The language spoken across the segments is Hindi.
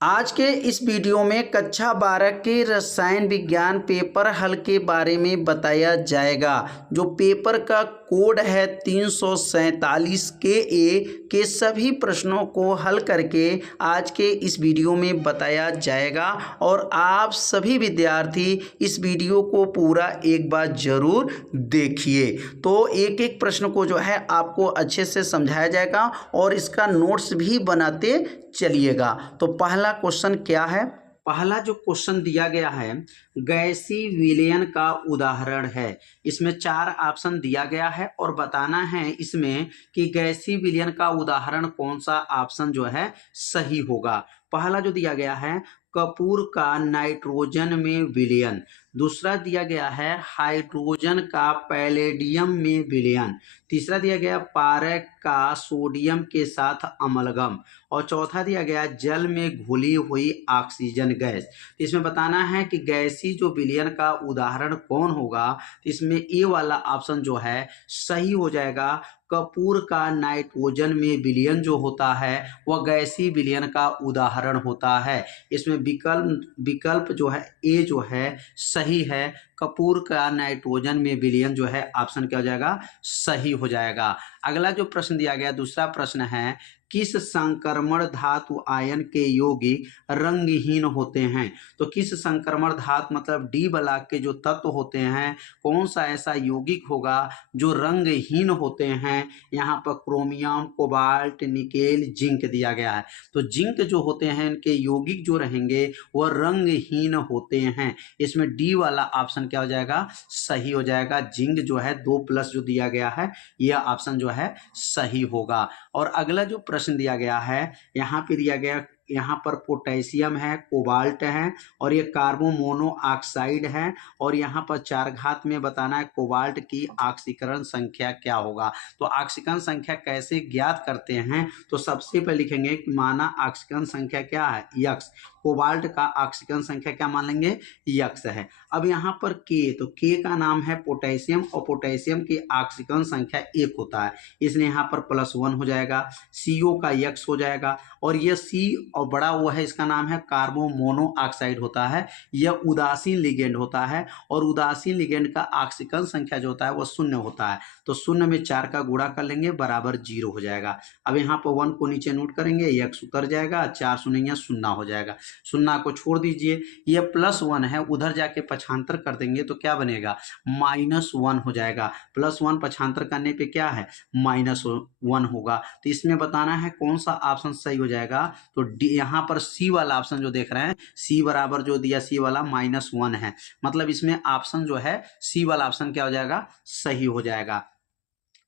आज के इस वीडियो में कक्षा 12 के रसायन विज्ञान पेपर हल के बारे में बताया जाएगा। जो पेपर का कोड है 347 के सभी प्रश्नों को हल करके आज के इस वीडियो में बताया जाएगा और आप सभी विद्यार्थी इस वीडियो को पूरा एक बार जरूर देखिए। तो एक एक प्रश्न को जो है आपको अच्छे से समझाया जाएगा और इसका नोट्स भी बनाते चलिएगा। तो पहला क्वेश्चन क्या है? पहला जो क्वेश्चन दिया गया है गैसी विलयन का उदाहरण है। इसमें 4 ऑप्शन दिया गया है और बताना है इसमें कि गैसी विलयन का उदाहरण कौन सा ऑप्शन जो है सही होगा। पहला जो दिया गया है कपूर का नाइट्रोजन में विलयन, दूसरा दिया गया है हाइड्रोजन का पैलेडियम में विलयन, तीसरा दिया गया पारक का सोडियम के साथ अमलगम और चौथा दिया गया जल में घुली हुई ऑक्सीजन गैस। इसमें बताना है कि गैसी जो विलयन का उदाहरण कौन होगा। इसमें ए वाला ऑप्शन जो है सही हो जाएगा। कपूर का नाइट्रोजन में विलयन जो होता है वह गैसी विलयन का उदाहरण होता है। इसमें विकल्प जो है ए जो है सही है। कपूर का नाइट्रोजन में विलयन जो है ऑप्शन क्या हो जाएगा सही हो जाएगा। अगला जो प्रश्न दिया गया दूसरा प्रश्न है किस संक्रमण धातु आयन के यौगिक रंगहीन होते हैं। तो किस संक्रमण धातु मतलब डी ब्लॉक के जो तत्व होते हैं कौन सा ऐसा यौगिक होगा जो रंगहीन होते हैं। यहाँ पर क्रोमियम, कोबाल्ट, निकेल, जिंक दिया गया है। तो जिंक जो होते हैं इनके यौगिक जो रहेंगे वह रंगहीन होते हैं। इसमें डी वाला ऑप्शन क्या हो जाएगा सही हो जाएगा। जिंक जो है 2+ जो दिया गया है यह ऑप्शन जो है सही होगा। और अगला जो प्रश्न दिया गया है यहाँ पे दिया गया यहाँ पर पोटेशियम है, कोबाल्ट है और ये कार्बन मोनोऑक्साइड है और यहाँ पर 4 घात में बताना है कोबाल्ट की ऑक्सीकरण संख्या क्या होगा। तो ऑक्सीकरण संख्या कैसे ज्ञात करते हैं तो सबसे पहले लिखेंगे कि माना ऑक्सीकरण संख्या क्या है यक्स। कोबाल्ट का ऑक्सीकरण संख्या क्या मान लेंगे यक्स है। अब यहाँ पर के तो के का नाम है पोटेशियम और पोटेशियम की ऑक्सीकरण संख्या 1 होता है इसलिए यहाँ पर +1 हो जाएगा। CO का यक्स हो जाएगा और यह सी और बड़ा हुआ है इसका नाम है कार्बन मोनोऑक्साइड होता है। यह उदासीन लिगेंड होता है और उदासीन लिगेंड का ऑक्सीकरण संख्या जो होता है वह 0 होता है। तो 0 में 4 का गुणा कर लेंगे बराबर 0 हो जाएगा। अब यहाँ पर 1 को नीचे नोट करेंगे यक्स उतर जाएगा 4 शून्य 0 हो जाएगा। 0 को छोड़ दीजिए यह +1 है उधर जाके पक्षांतर कर देंगे तो क्या बनेगा -1 हो जाएगा। +1 पक्षांतर करने पे क्या है -1 होगा। तो इसमें बताना है कौन सा ऑप्शन सही हो जाएगा। तो यहाँ पर सी वाला ऑप्शन जो देख रहे हैं सी बराबर जो दिया सी वाला -1 है मतलब इसमें ऑप्शन जो है सी वाला ऑप्शन क्या हो जाएगा सही हो जाएगा।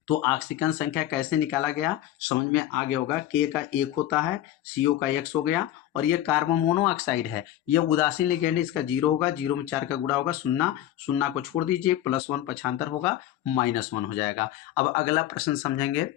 तो ऑक्सीकरण संख्या कैसे निकाला गया समझ में आ गया होगा। के का 1 होता है, CO का x हो गया और ये कार्बन मोनोऑक्साइड है यह उदासीन लिगेंड है इसका 0 होगा। 0 में 4 का गुणा होगा 0 0 को छोड़ दीजिए +1 पक्षांतर होगा -1 हो जाएगा। अब अगला प्रश्न समझेंगे।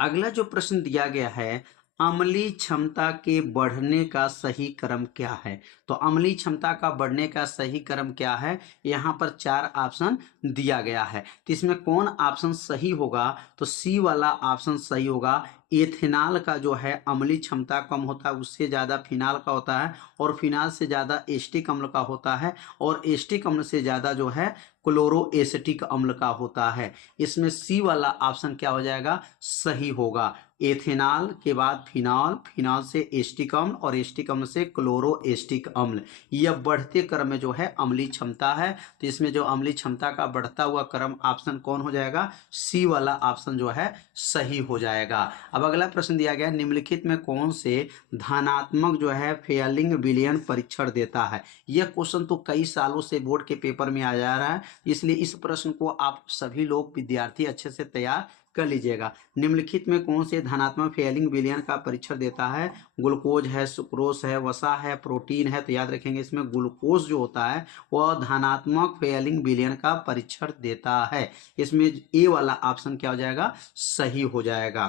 अगला जो प्रश्न दिया गया है अम्लीय क्षमता के बढ़ने का सही क्रम क्या है। तो अम्लीय क्षमता का बढ़ने का सही क्रम क्या है यहाँ पर 4 ऑप्शन दिया गया है। तो इसमें कौन ऑप्शन सही होगा तो सी वाला ऑप्शन सही होगा। एथेनॉल का जो है अम्लीय क्षमता कम होता है उससे ज़्यादा फिनाल का होता है और फिनाल से ज़्यादा एस्टिक अम्ल का होता है और एस्टिक अम्ल से ज़्यादा जो है क्लोरोएसिटिक अम्ल का होता है। इसमें सी वाला ऑप्शन क्या हो जाएगा सही होगा। एथेनॉल के बाद फिनॉल, फिनॉल से एस्टिक अम्ल और एस्टिक अम्ल से क्लोरोएस्टिक अम्ल यह बढ़ते क्रम में जो है अम्लीय क्षमता है। तो इसमें जो अम्लीय क्षमता का बढ़ता हुआ क्रम ऑप्शन कौन हो जाएगा सी वाला ऑप्शन जो है सही हो जाएगा। अब अगला प्रश्न दिया गया निम्नलिखित में कौन से धनात्मक जो है फेयलिंग विलयन परीक्षण देता है। यह क्वेश्चन तो कई सालों से बोर्ड के पेपर में आ जा रहा है इसलिए इस प्रश्न को आप सभी लोग विद्यार्थी अच्छे से तैयार कर लीजिएगा। निम्नलिखित में कौन से धनात्मक फेयलिंग विलयन का परीक्षण देता है। ग्लूकोज है, सुक्रोज है, वसा है, प्रोटीन है। तो याद रखेंगे इसमें ग्लूकोज जो होता है वह धनात्मक फेयलिंग विलयन का परीक्षण देता है। इसमें ए वाला ऑप्शन क्या हो जाएगा सही हो जाएगा।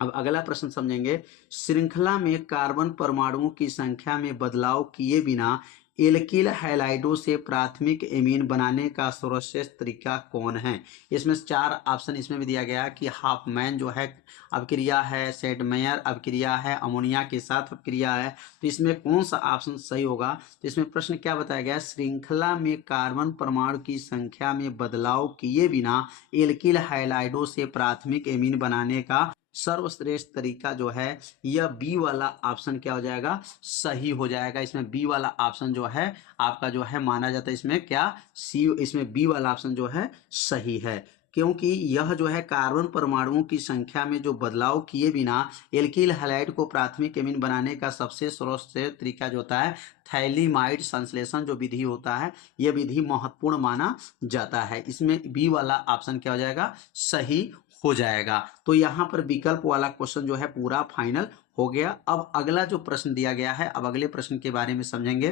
अब अगला प्रश्न समझेंगे। श्रृंखला में कार्बन परमाणुओं की संख्या में बदलाव किए बिना एल्किल हैलाइडों से प्राथमिक एमीन बनाने का सर्वश्रेष्ठ तरीका कौन है? इसमें 4 ऑप्शन इसमें भी दिया गया कि हाफमैन जो है अभिक्रिया है, सेडमेयर अभिक्रिया है, अमोनिया के साथ अभिक्रिया है। तो इसमें कौन सा ऑप्शन सही होगा? तो इसमें प्रश्न क्या बताया गया? श्रृंखला में कार्बन परमाणु की संख्या में बदलाव किए बिना एल्किल हैलाइडों से प्राथमिक एमीन बनाने का सर्वश्रेष्ठ तरीका जो है, यह बी वाला ऑप्शन क्या हो जाएगा? सही हो जाएगा। इसमें बी वाला ऑप्शन जो है आपका जो है माना जाता है इसमें क्या सी, इसमें बी वाला ऑप्शन जो है सही है, क्योंकि यह जो है कार्बन परमाणुओं की संख्या में जो बदलाव किए बिना एल्किल हैलाइड को प्राथमिक एमीन बनाने का सबसे सर्वश्रेष्ठ तरीका जो होता है थैलीमाइड संश्लेषण जो विधि होता है, यह विधि महत्वपूर्ण माना जाता है। इसमें बी वाला ऑप्शन क्या हो जाएगा? सही हो जाएगा। तो यहाँ पर विकल्प वाला क्वेश्चन जो है पूरा फाइनल हो गया। अब अगला जो प्रश्न दिया गया है, अब अगले प्रश्न के बारे में समझेंगे।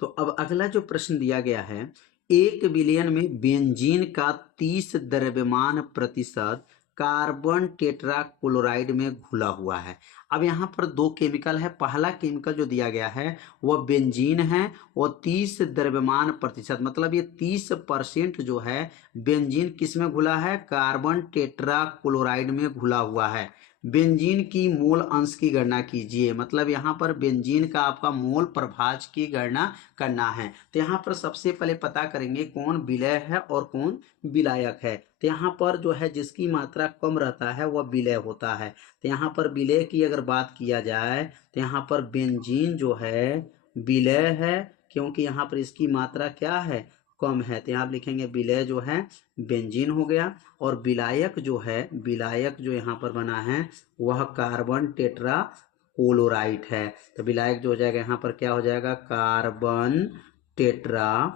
तो अब अगला जो प्रश्न दिया गया है, 1 विलयन में बेंजीन का 30 द्रव्यमान प्रतिशत कार्बन टेट्राक्लोराइड में घुला हुआ है। अब यहाँ पर 2 केमिकल है। पहला केमिकल जो दिया गया है वह बेंजीन है और 30 द्रव्यमान प्रतिशत, मतलब ये 30% जो है बेंजीन किस में घुला है? कार्बन टेट्राक्लोराइड में घुला हुआ है। बेंजीन की मोल अंश की गणना कीजिए, मतलब यहाँ पर बेंजीन का आपका मोल प्रभाज की गणना करना है। तो यहाँ पर सबसे पहले पता करेंगे कौन विलय है और कौन विलायक है। तो यहाँ पर जो है जिसकी मात्रा कम रहता है वह विलय होता है। तो यहाँ पर विलय की अगर बात किया जाए तो यहाँ पर बेंजीन जो है विलय है, क्योंकि यहाँ पर इसकी मात्रा क्या है? कम है। तो यहाँ लिखेंगे विलय जो है बेंजीन हो गया। और विलायक जो है, विलायक जो यहाँ पर बना है वह कार्बन टेट्रा क्लोराइड है। तो विलायक जो हो जाएगा यहाँ पर क्या हो जाएगा? कार्बन टेट्रा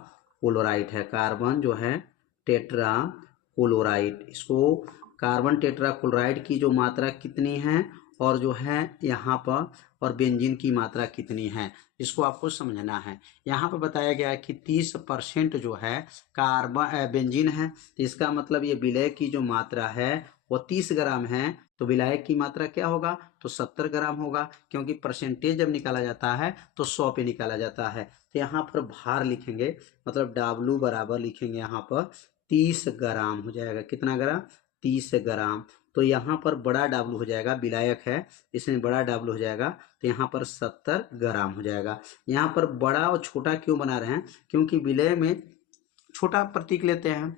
क्लोराइड है। कार्बन जो है टेट्रा क्लोराइड, इसको कार्बन टेट्रा क्लोराइड की जो मात्रा कितनी है और जो है यहाँ पर और बेंजीन की मात्रा कितनी है, इसको आपको समझना है। यहाँ पर बताया गया है कि 30% जो है कार्बन बेंजीन है, इसका मतलब ये विलय की जो मात्रा है वो 30 ग्राम है। तो विलायक की मात्रा क्या होगा? तो 70 ग्राम होगा, क्योंकि परसेंटेज जब निकाला जाता है तो 100 पे निकाला जाता है। तो यहाँ पर भार लिखेंगे, मतलब W बराबर लिखेंगे यहाँ पर 30 ग्राम हो जाएगा। कितना ग्राम? 30 ग्राम। तो यहाँ पर बड़ा W हो जाएगा, विलायक है इसमें बड़ा W हो जाएगा, तो यहाँ पर 70 ग्राम हो जाएगा। यहाँ पर बड़ा और छोटा क्यों बना रहे हैं? क्योंकि विलय में छोटा प्रतीक लेते हैं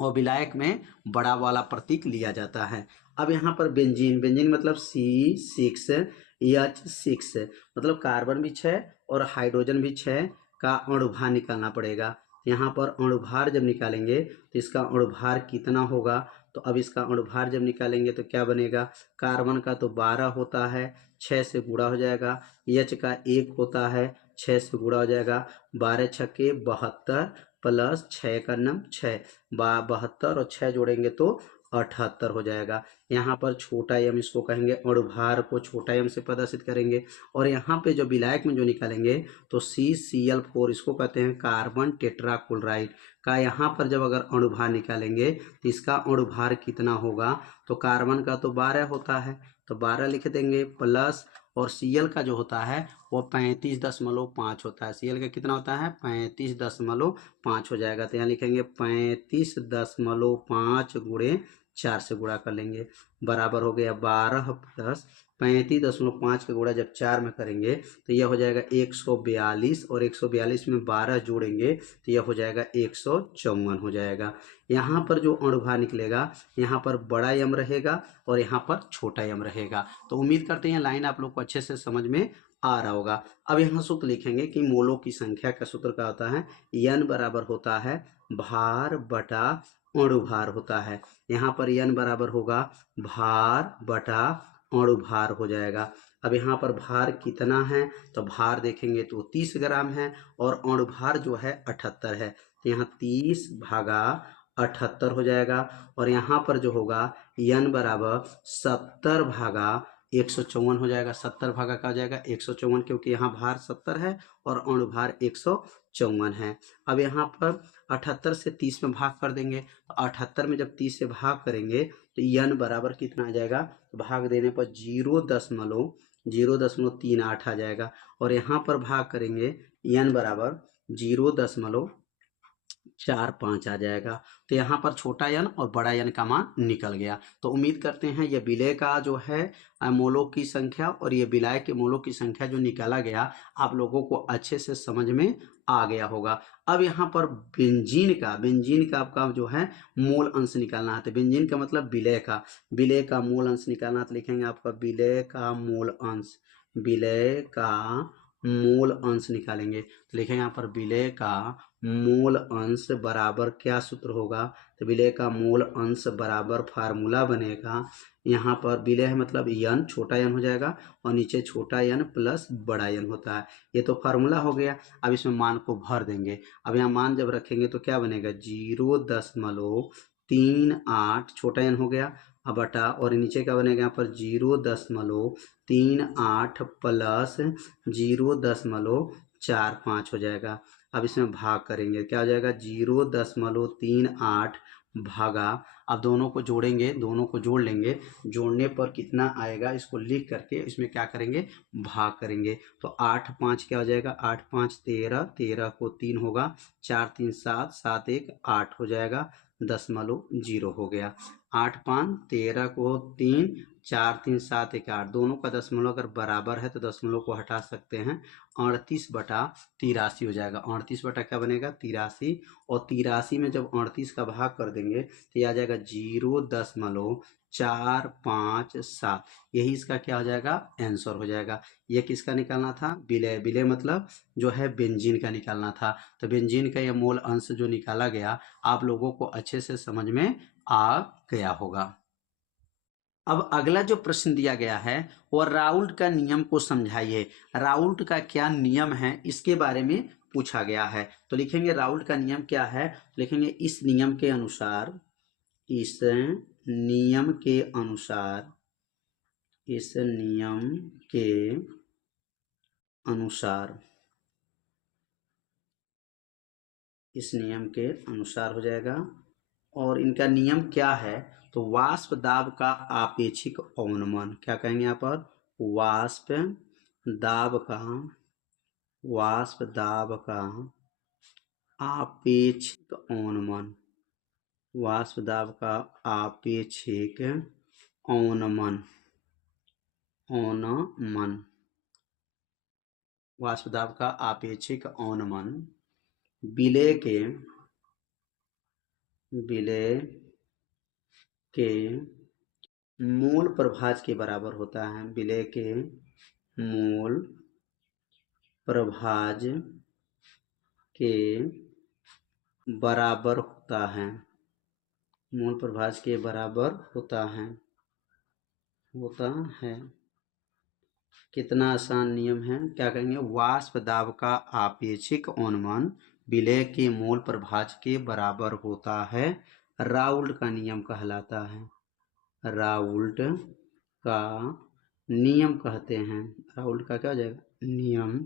और विलायक में बड़ा वाला प्रतीक लिया जाता है। अब यहाँ पर बेंजीन, बेंजीन मतलब C6H6, मतलब कार्बन भी 6 और हाइड्रोजन भी 6 का अणुभार निकालना पड़ेगा। यहाँ पर अणुभार जब निकालेंगे तो इसका अणुभार कितना होगा? तो अब इसका अणुभार जब निकालेंगे तो क्या बनेगा? कार्बन का तो 12 होता है, 6 से गुणा हो जाएगा। H का 1 होता है, 6 से गुणा हो जाएगा। 12 छक्के 72 प्लस 6 का नम 6, 72 और 6 जोड़ेंगे तो 78 हो जाएगा। यहाँ पर छोटा एम इसको कहेंगे, अणुभार को छोटा एम से प्रदर्शित करेंगे। और यहाँ पे जो विलायक में जो निकालेंगे तो CCl4, इसको कहते हैं कार्बन टेट्राक्लोराइड का। यहाँ पर जब अगर अणुभार निकालेंगे तो इसका अणुभार कितना होगा? तो कार्बन का तो 12 होता है, तो 12 लिख देंगे, प्लस और Cl का जो होता है वो 35.5 होता है। Cl का कितना होता है? 35.5 हो जाएगा। तो यहाँ लिखेंगे 35.5 गुणे 4 से गुणा कर लेंगे, बराबर हो गया 12 प्लस 35.5 का गुणा जब 4 में करेंगे तो यह हो जाएगा 142, और 142 में 12 जोड़ेंगे तो यह हो जाएगा 154 हो जाएगा। यहाँ पर जो अणुभार निकलेगा यहाँ पर बड़ा यम रहेगा और यहाँ पर छोटा यम रहेगा। तो उम्मीद करते हैं लाइन आप लोग को अच्छे से समझ में आ रहा होगा। अब यहाँ सूत्र लिखेंगे कि मोलों की संख्या का सूत्र क्या होता है? N बराबर होता है भार बटा अणुभार होता है। यहाँ पर N बराबर होगा भार बटा अणुभार हो जाएगा। अब यहाँ पर भार कितना है? तो भार देखेंगे तो 30 ग्राम है और अणुभार जो है 78 है। तो यहाँ 30 भागा 78 हो जाएगा। और यहाँ पर जो होगा N बराबर 70 भागा 154 हो जाएगा। 70 भागा का हो जाएगा 154, क्योंकि यहाँ भार 70 है और अणुभार 154 है। अब यहाँ पर 78 से 30 में भाग कर देंगे, तो 78 में जब 30 से भाग करेंगे तो N बराबर कितना आ जाएगा? तो भाग देने पर 0.38 आ जाएगा। और यहाँ पर भाग करेंगे n बराबर 0.45 आ जाएगा। तो यहाँ पर छोटा n और बड़ा n का मान निकल गया। तो उम्मीद करते हैं ये विलय का जो है मोलों की संख्या और ये विलाय के मोलों की संख्या जो निकाला गया आप लोगों को अच्छे से समझ में आ गया होगा। अब यहाँ पर बेंजीन का आपका जो है मोल अंश निकालना है। तो बेंजीन का मतलब विलय का मोल अंश निकालना है। तो लिखेंगे आपका विलय का मोल अंश निकालेंगे। तो लिखेंगे यहाँ पर विलय का मोल अंश बराबर क्या सूत्र होगा। तो विलय का मोल अंश बराबर फार्मूला बनेगा, यहाँ पर विलय है मतलब n छोटा n हो जाएगा और नीचे छोटा n प्लस बड़ा n होता है। ये तो फार्मूला हो गया। अब इसमें मान को भर देंगे। अब यहाँ मान जब रखेंगे तो क्या बनेगा 0.38 छोटा n हो गया अब बटा और नीचे क्या बनेगा यहाँ पर 0.38 प्लस 0.45 हो जाएगा। अब इसमें भाग करेंगे क्या हो जाएगा 0.38 भागा। अब दोनों को जोड़ेंगे, दोनों को जोड़ लेंगे, जोड़ने पर कितना आएगा इसको लिख करके इसमें क्या करेंगे भाग करेंगे। तो 8 5 क्या हो जाएगा 8 5 13, 13 को 3 होगा, 4 3 7, 7 1 8 हो जाएगा, 0.0 हो गया। 8 5 13 को 3, 4 3 7 1 8 दोनों का दशमलव अगर बराबर है तो दशमलव को हटा सकते हैं। 38/83 हो जाएगा। 38 बटा क्या बनेगा 83 और 83 में जब 38 का भाग कर देंगे तो ये आ जाएगा 0.457। यही इसका क्या हो जाएगा आंसर हो जाएगा। ये किसका निकालना था विलय मतलब जो है बेंजीन का निकालना था। तो बेंजीन का ये मोल अंश जो निकाला गया आप लोगों को अच्छे से समझ में आ गया होगा। अब अगला जो प्रश्न दिया गया है वो राउल्ट का नियम को समझाइए। राउल्ट का क्या नियम है इसके बारे में पूछा गया है। तो लिखेंगे राउल्ट का नियम क्या है। लिखेंगे इस नियम के अनुसार हो जाएगा। और इनका नियम क्या है तो वाष्प दाब का आपेक्षिक अवनमन, क्या कहेंगे यहाँ पर वाष्प दाब का आपेक्षिक अवनमन, वाष्प दाब का आपेक्षिक अवनमन, वाष्प दाब का आपेक्षिक अवनमन विलय के मूल प्रभाज के बराबर होता है। विलय के मूल प्रभाज के बराबर होता है। मूल प्रभाज के बराबर होता है। कितना आसान नियम है। क्या कहेंगे वाष्प दाब का आपेक्षिक अवनमन विलय के मूल प्रभाज के बराबर होता है। राउल्ट का नियम कहलाता है। राउल्ट का नियम कहते हैं। राउल्ट का क्या हो जाएगा नियम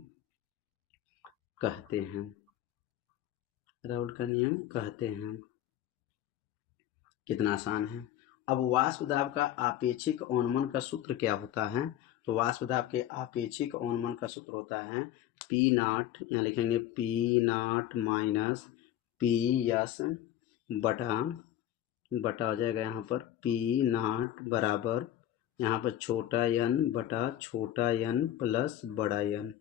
कहते हैं। राउल्ट का नियम कहते हैं। कितना आसान है। अब वाष्प दाब का आपेक्षिक अवनमन का सूत्र क्या होता है। तो वाष्प दाब के आपेक्षिक अवनमन का सूत्र होता है P0, यहाँ लिखेंगे P0 माइनस PS बटा हो जाएगा यहाँ पर P0 बराबर यहाँ पर छोटा n बटा छोटा n प्लस बड़ा n।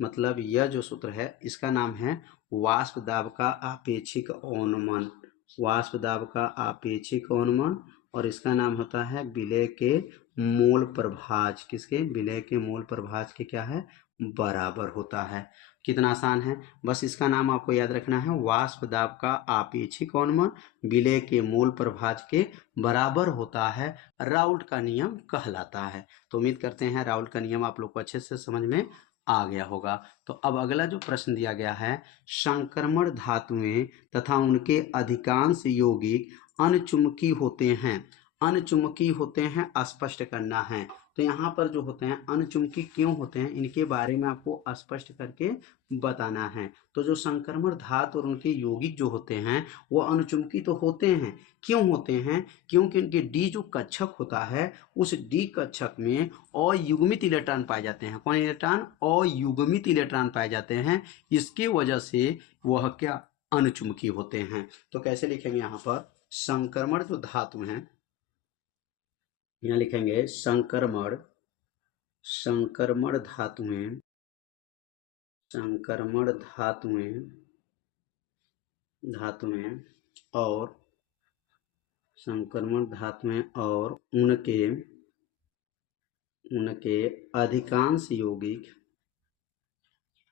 मतलब यह जो सूत्र है इसका नाम है वाष्प दाब का आपेक्षिक अवनमन, वाष्प दाब का आपेक्षिक अवनमन। और इसका नाम होता है विलय के मोल प्रभाज, किसके विलय के मोल प्रभाज के क्या है बराबर होता है। कितना आसान है। बस इसका नाम आपको याद रखना है वाष्प दाब का आपेक्षिक अवनमन विलय के मोल प्रभाज के बराबर होता है। राउल्ट का नियम कहलाता है। तो उम्मीद करते हैं राउल्ट का नियम आप लोग को अच्छे से समझ में आ गया होगा। तो अब अगला जो प्रश्न दिया गया है संक्रमण धातुएं तथा उनके अधिकांश यौगिक अनचुंबकीय होते हैं। अनचुंबकीय होते हैं स्पष्ट करना है। तो यहाँ पर जो होते हैं अणुचुंबकी क्यों होते हैं, इनके बारे में आपको स्पष्ट करके बताना है। तो जो संक्रमण धातु और उनके यौगिक जो होते हैं वो अणुचुंबकी तो होते हैं। क्यों होते हैं? क्योंकि उनके डी जो कक्षक होता है उस डी कक्षक में अयुग्मित इलेक्ट्रॉन पाए जाते हैं। कौन इलेक्ट्रॉन? अयुग्मित इलेक्ट्रॉन पाए जाते हैं। इसकी वजह से वह क्या अणुचुंबकी होते हैं। तो कैसे लिखेंगे यहाँ पर? संक्रमण जो धातु हैं, यहाँ लिखेंगे संक्रमण, संक्रमण धातुएं, संक्रमण धातुएं, धातुएं और संक्रमण धातुएं और उनके उनके अधिकांश यौगिक,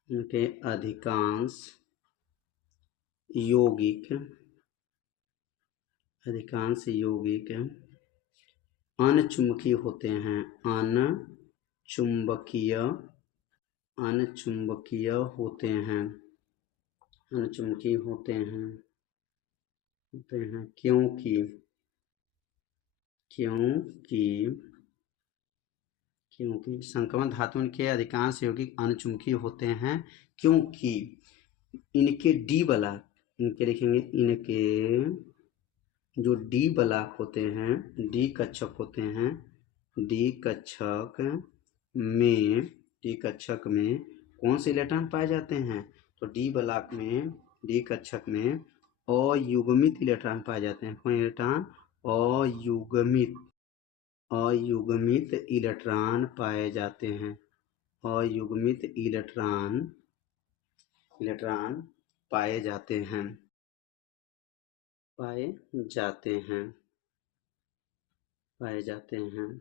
उनके अधिकांश यौगिक, अधिकांश यौगिक अनचुंबकीय होते हैं। अनचुंबकीय, अनचुंबकीय होते हैं, अनचुंबकीय होते हैं, होते हैं क्योंकि क्योंकि क्योंकि संक्रमण धातुओं के अधिकांश यौगिक अनचुंबकीय होते हैं क्योंकि इनके डी बलाक, इनके लिखेंगे इनके जो डी बलाक होते हैं, डी कक्षक होते हैं, डी कक्षक में, डी कक्षक में कौन से इलेक्ट्रॉन पाए जाते हैं? तो डी बलाक में, डी कक्षक में अयुग्मित इलेक्ट्रॉन पाए जाते हैं। कौन इलेक्ट्रॉन? अयुग्मित, अयुग्मित इलेक्ट्रॉन पाए जाते हैं। अयुग्मित इलेक्ट्रॉन, इलेक्ट्रॉन पाए जाते हैं, पाए जाते हैं, पाए जाते हैं।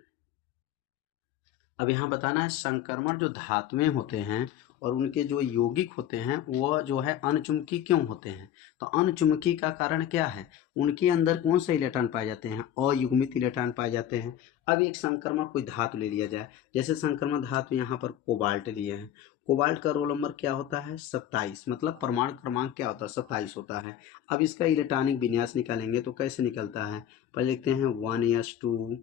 अब यहाँ बताना है संक्रमण जो धातुएं होते हैं और उनके जो यौगिक होते हैं वो जो है अनचुंबकी क्यों होते हैं। तो अनचुंबकी का कारण क्या है? उनके अंदर कौन से इलेक्ट्रॉन पाए जाते हैं? अयुग्मित इलेक्ट्रॉन पाए जाते हैं। अब एक संक्रमण कोई धातु ले लिया जाए, जैसे संक्रमण धातु यहाँ पर कोबाल्ट लिए हैं। कोबाल्ट का रोल नंबर क्या होता है? 27, मतलब परमाणु क्रमांक क्या होता है? 27 होता है। अब इसका इलेक्ट्रॉनिक विन्यास निकालेंगे तो कैसे निकलता है? पहले लिखते हैं 1s2,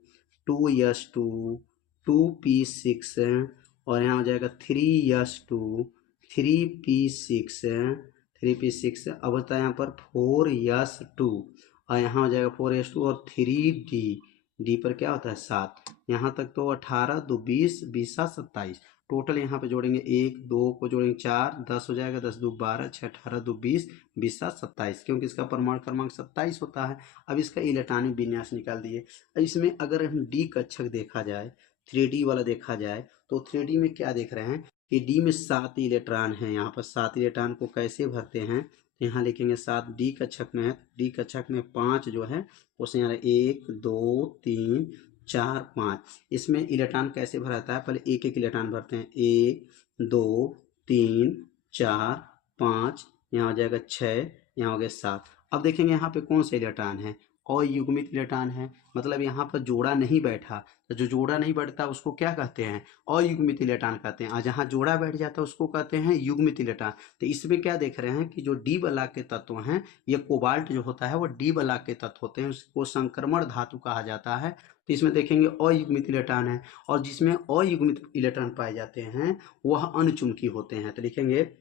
2s2, 2p6 और यहाँ हो जाएगा 3s2, 3p6, 3p6। अब होता है यहाँ पर 4s2 और यहाँ हो जाएगा 4s2 और 3d, डी पर क्या होता है? 7। यहाँ तक तो 18, 2 20, 20 7 27। टोटल यहाँ पे जोड़ेंगे 1 2 को जोड़ेंगे 4, 10 हो जाएगा, 10 2 12, 6 18, 2 20, 20 7 27, क्योंकि इसका परमाणु क्रमांक 27 होता है। अब इसका इलेक्ट्रॉनिक विन्यास निकाल दिए। इसमें अगर हम डी कक्षक देखा जाए, 3D वाला देखा जाए, तो 3D में क्या देख रहे हैं कि डी में 7 इलेक्ट्रॉन हैं। यहाँ पर 7 इलेक्ट्रॉन को कैसे भरते हैं? यहाँ लिखेंगे 7 डी कक्षक में है, डी कक्षक में 5 जो है उससे यहाँ 1 2 3 4 5। इसमें इलेक्ट्रॉन कैसे भराता है? पहले एक एक इलेक्ट्रॉन भरते हैं, 1 2 3 4 5, यहाँ हो जाएगा 6, यहाँ हो गया 7। अब देखेंगे यहाँ पे कौन सा इलेक्ट्रॉन है? अयुग्मित इलेक्ट्रॉन है, मतलब यहाँ पर जोड़ा नहीं बैठा। तो जो जोड़ा नहीं बैठता उसको क्या कहते हैं? अयुग्मित इलेक्ट्रॉन कहते हैं। और जहाँ जोड़ा बैठ जाता है उसको कहते हैं युग्मित इलेक्ट्रॉन। तो इसमें क्या देख रहे हैं कि जो डी बलाक के तत्व हैं, ये कोबाल्ट जो होता है वो डी बलाक के तत्व होते हैं, उसको संक्रमण धातु कहा जाता है। तो इसमें देखेंगे अयुग्मित इलेक्ट्रॉन है और जिसमें अयुग्मित इलेक्ट्रॉन पाए जाते हैं वह अणुचुंबकी होते हैं। तो लिखेंगे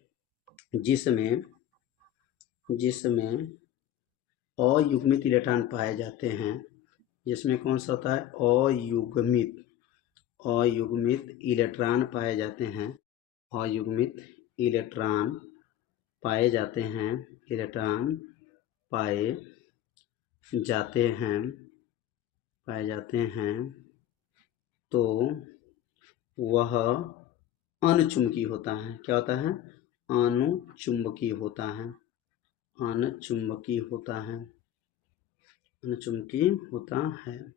जिसमें, जिसमें अयुग्मित इलेक्ट्रॉन पाए जाते हैं, जिसमें कौन सा होता है? अयुग्मित, अयुग्मित इलेक्ट्रॉन पाए जाते हैं, अयुग्मित इलेक्ट्रॉन पाए जाते हैं, इलेक्ट्रॉन पाए जाते हैं, पाए जाते हैं, तो वह अणुचुंबकी होता है। क्या होता है? अणुचुंबकी होता है, अणुचुंबकी होता है, अणुचुंबकी होता है।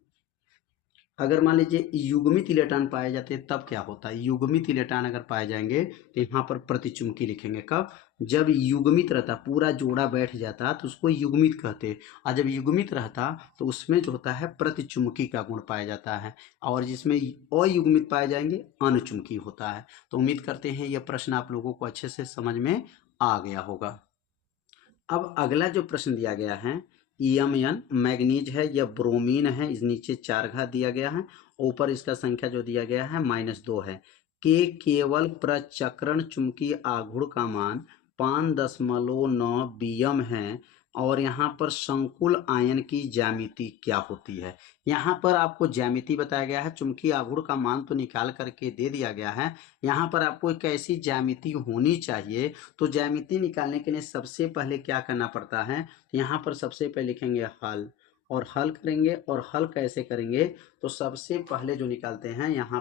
अगर मान लीजिए युग्मित इलेक्ट्रॉन पाए जाते हैं तब क्या होता है? युग्मित इलेक्ट्रॉन अगर पाए जाएंगे तो यहाँ पर प्रतिचुंबकी लिखेंगे। कब? जब युग्मित रहता, पूरा जोड़ा बैठ जाता तो उसको युग्मित कहते हैं, और जब युग्मित रहता तो उसमें जो होता है प्रतिचुंबकी का गुण पाया जाता है, और जिसमें अयुग्मित पाए जाएंगे अणुचुंबकी होता है। तो उम्मीद करते हैं यह प्रश्न आप लोगों को अच्छे से समझ में आ गया होगा। अब अगला जो प्रश्न दिया गया है, Mn मैग्नीज है या ब्रोमीन है, इस नीचे 4 घात दिया गया है ऊपर इसका संख्या जो दिया गया है -2 है। के केवल प्रचक्रण चुंबकीय आघूर्ण का मान 5.9 बीएम है और यहाँ पर संकुल आयन की ज्यामिति क्या होती है। यहाँ पर आपको ज्यामिति बताया गया है, चुंबकीय आघूर्ण का मान तो निकाल करके दे दिया गया है। यहाँ पर आपको एक ऐसी ज्यामिति होनी चाहिए, तो ज्यामिति निकालने के लिए सबसे पहले क्या करना पड़ता है, यहाँ पर सबसे पहले लिखेंगे हल, और हल करेंगे। और हल कैसे करेंगे, तो सबसे पहले जो निकालते हैं यहाँ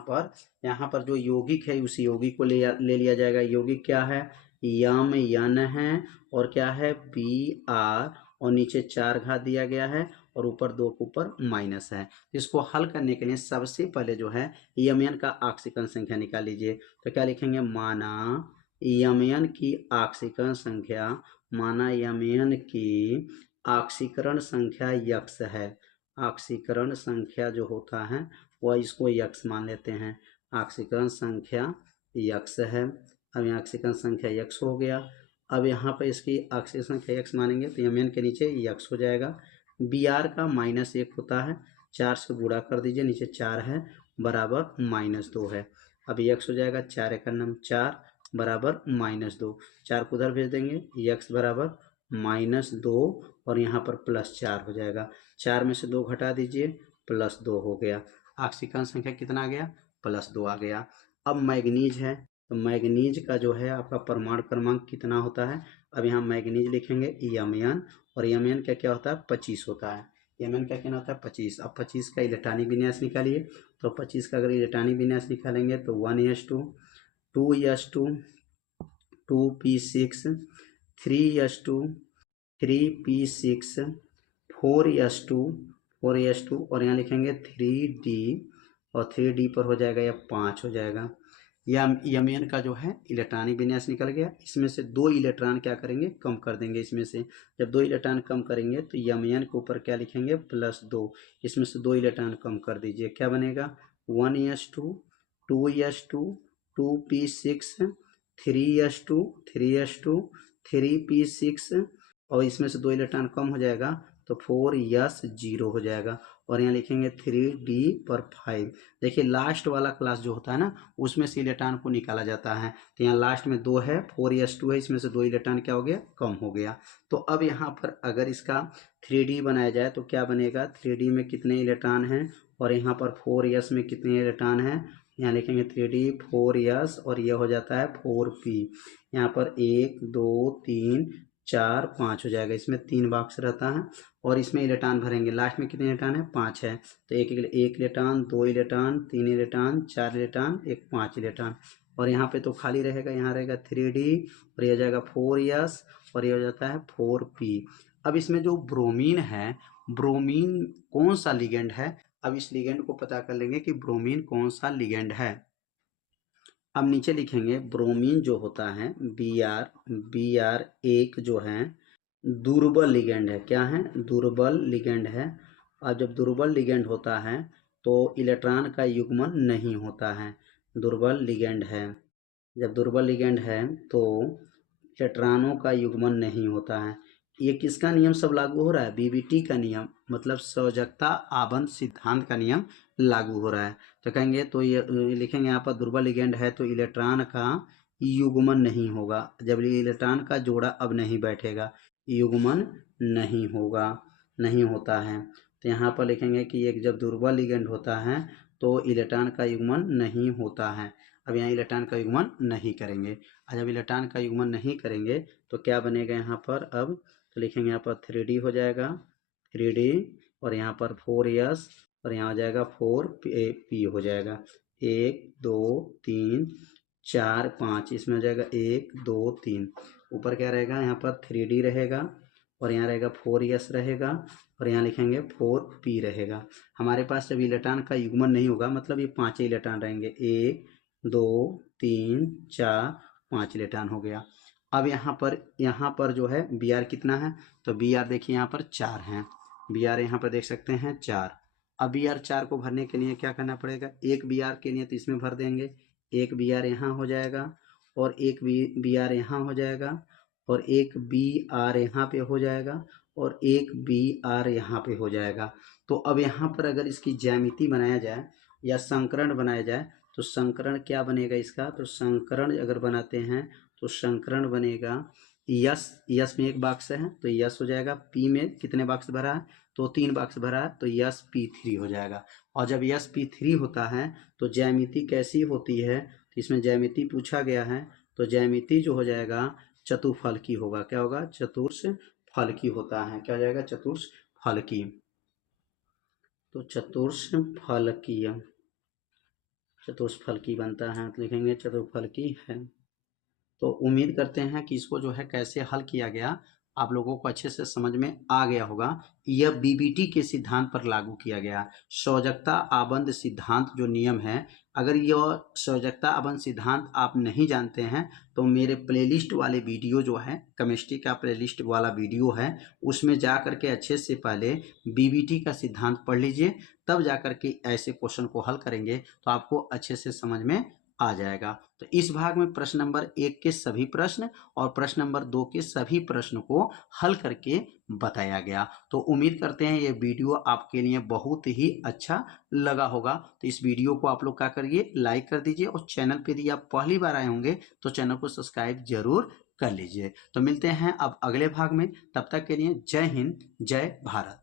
पर जो यौगिक है उस यौगिक को ले लिया जाएगा। यौगिक क्या है, यम यन है और क्या है बी आर, और नीचे 4 घात दिया गया है और ऊपर 2 के ऊपर माइनस है। इसको हल करने के लिए सबसे पहले जो है यमयन का ऑक्सीकरण संख्या निकाल लीजिए। तो क्या लिखेंगे, माना यमयन की ऑक्सीकरण संख्या, माना यमयन की ऑक्सीकरण संख्या यक्स है। ऑक्सीकरण संख्या जो होता है वह इसको यक्स मान लेते हैं। ऑक्सीकरण संख्या यक्स है। अब यहाँ ऑक्सीकरण संख्या यक्स हो गया। अब यहाँ पर इसकी ऑक्सीकरण संख्या यक्स मानेंगे तो यमयन के नीचे यक्स हो जाएगा। बी आर का -1 होता है, 4 से गुणा कर दीजिए, नीचे 4 है बराबर -2 है। अब यक्स हो जाएगा, 4 एक नम 4 बराबर -2, 4 को उधर भेज देंगे, यक्स बराबर -2 और यहाँ पर +4 हो जाएगा। 4 में से 2 घटा दीजिए, +2 हो गया। ऑक्सीकरण संख्या कितना आ गया, +2 आ गया। अब मैग्नीज है, तो मैग्नीज का जो है आपका परमाणु क्रमांक कितना होता है। अब यहाँ मैग्नीज लिखेंगे यमयन, और यमयन क्या क्या होता है, 25 होता है। यमयन क्या क्या होता है, 25। अब 25 का इलेक्ट्रॉनिक विन्यास निकालिए। तो 25 का अगर इलेक्ट्रॉनिक विन्यास निकालेंगे तो 1s2, 2s2, 2p6, 3s2, 3p6, 4s2, 4s2 और यहाँ लिखेंगे 3d, और 3d पर हो जाएगा या 5 हो जाएगा। या यमयन का जो है इलेक्ट्रॉनिक विन्यास निकल गया। इसमें से 2 इलेक्ट्रॉन क्या करेंगे, कम कर देंगे। इसमें से जब 2 इलेक्ट्रॉन कम करेंगे तो यमयन के ऊपर क्या लिखेंगे, +2। इसमें से 2 इलेक्ट्रॉन कम कर दीजिए, क्या बनेगा, 1s2, 2s2, 2p6, 3s2, 3s2, 3p6 और इसमें से 2 इलेक्ट्रॉन कम हो जाएगा तो 4s0 हो जाएगा। और यहाँ लिखेंगे 3d पर 5। देखिए लास्ट वाला क्लास जो होता है ना उसमें से इलेक्ट्रॉन को निकाला जाता है। तो यहाँ लास्ट में 2 है, 4s2 है, इसमें से 2 इलेक्ट्रॉन क्या हो गया, कम हो गया। तो अब यहाँ पर अगर इसका 3d बनाया जाए तो क्या बनेगा, 3d में कितने इलेक्ट्रॉन हैं और यहाँ पर 4s में कितने इलेक्ट्रॉन हैं। यहाँ लिखेंगे 3d 4s और यह हो जाता है 4p। यहाँ पर 1 2 3 4 5 हो जाएगा। इसमें 3 बॉक्स रहता है और इसमें इलेक्ट्रॉन भरेंगे। लास्ट में कितने इलेक्ट्रॉन है, 5 है। तो एक इलेक्ट्रॉन, 2 इलेक्ट्रॉन, 3 इलेक्ट्रॉन, 4 इलेक्ट्रॉन, एक 5 इलेक्ट्रॉन। और यहाँ पे तो खाली रहेगा, यहाँ रहेगा 3d और यह हो जाएगा 4s और यह हो जाता है 4p। अब इसमें जो ब्रोमीन है, ब्रोमीन कौन सा लिगेंड है, अब इस लिगेंड को पता कर लेंगे कि ब्रोमीन कौन सा लिगेंड है। अब नीचे लिखेंगे ब्रोमीन जो होता है Br एक जो है दुर्बल लिगेंड है। क्या है, दुर्बल लिगेंड है। अब जब दुर्बल लिगेंड होता है तो इलेक्ट्रॉन का युग्मन नहीं होता है, दुर्बल लिगेंड है। जब दुर्बल लिगेंड है तो इलेक्ट्रॉनों का युग्मन नहीं होता है। ये किसका नियम सब लागू हो रहा है, बीबीटी का नियम, मतलब संयोजकता आबंध सिद्धांत का नियम लागू हो रहा है। तो कहेंगे तो ये लिखेंगे यहाँ पर दुर्बल लिगेंड है तो इलेक्ट्रॉन का युग्मन नहीं होगा। जब ये इलेक्ट्रॉन का जोड़ा अब नहीं बैठेगा, युग्मन नहीं होगा, नहीं होता है। तो यहाँ पर लिखेंगे कि एक जब दुर्बल लिगेंड होता है तो इलेक्ट्रॉन का युग्मन नहीं होता है। अब यहाँ इलेक्ट्रॉन का युग्मन नहीं करेंगे। जब इलेक्ट्रॉन का युग्मन नहीं करेंगे तो क्या बनेगा यहाँ पर, अब तो लिखेंगे यहाँ पर 3d हो जाएगा, 3d और यहाँ पर 4s और यहाँ हो जाएगा 4p हो जाएगा। 1 2 3 4 5 इसमें हो जाएगा 1 2 3। ऊपर क्या रहेगा, यहाँ पर 3d रहेगा और यहाँ रहेगा 4s रहेगा और यहाँ लिखेंगे 4p रहेगा। हमारे पास जब इलेक्ट्रॉन का युग्मन नहीं होगा मतलब ये 5 इलेक्ट्रॉन रहेंगे, 1 2 3 4 5 इलेक्ट्रॉन हो गया। अब यहाँ पर जो है Br कितना है, तो Br देखिए यहाँ पर 4 हैं। Br यहाँ पर देख सकते हैं 4। अब Br 4 को भरने के लिए क्या करना पड़ेगा, एक Br के लिए तो इसमें भर देंगे, एक Br यहाँ हो जाएगा और एक Br यहाँ हो जाएगा और एक Br यहाँ पे हो जाएगा और एक Br यहाँ पे हो जाएगा। तो अब यहाँ पर अगर इसकी ज्यामिति बनाया जाए या संकरण बनाया जाए तो संकरण क्या बनेगा इसका, तो संकरण अगर बनाते हैं तो संकरण बनेगा यस, यस में एक बॉक्स है तो यस हो जाएगा, पी में कितने बॉक्स भरा है, तो 3 बॉक्स भरा है तो यस P3 हो जाएगा। और जब यस P3 होता है तो ज्यामिति कैसी होती है, तो इसमें ज्यामिति पूछा गया है तो ज्यामिति जो हो जाएगा चतुर्फलकी होगा। क्या होगा, चतुर्फलकी होता है। क्या हो जाएगा, चतुर्फलकी। तो चतुर्फलकीय, चतुष्फलकी बनता है तो लिखेंगे चतुर्फलकी है। तो उम्मीद करते हैं कि इसको जो है कैसे हल किया गया आप लोगों को अच्छे से समझ में आ गया होगा। यह बीबीटी के सिद्धांत पर लागू किया गया। सौजकता आबंध सिद्धांत जो नियम है, अगर यह सौजकता आबंध सिद्धांत आप नहीं जानते हैं तो मेरे प्लेलिस्ट वाले वीडियो जो है, केमिस्ट्री का प्लेलिस्ट वाला वीडियो है, उसमें जा करके अच्छे से पहले बीबीटी का सिद्धांत पढ़ लीजिए, तब जा करके ऐसे क्वेश्चन को हल करेंगे तो आपको अच्छे से समझ में आ जाएगा। तो इस भाग में प्रश्न नंबर 1 के सभी प्रश्न और प्रश्न नंबर 2 के सभी प्रश्न को हल करके बताया गया। तो उम्मीद करते हैं ये वीडियो आपके लिए बहुत ही अच्छा लगा होगा। तो इस वीडियो को आप लोग क्या करिए, लाइक कर दीजिए और चैनल पे यदि आप पहली बार आए होंगे तो चैनल को सब्सक्राइब जरूर कर लीजिए। तो मिलते हैं अब अगले भाग में, तब तक के लिए जय हिंद, जय भारत।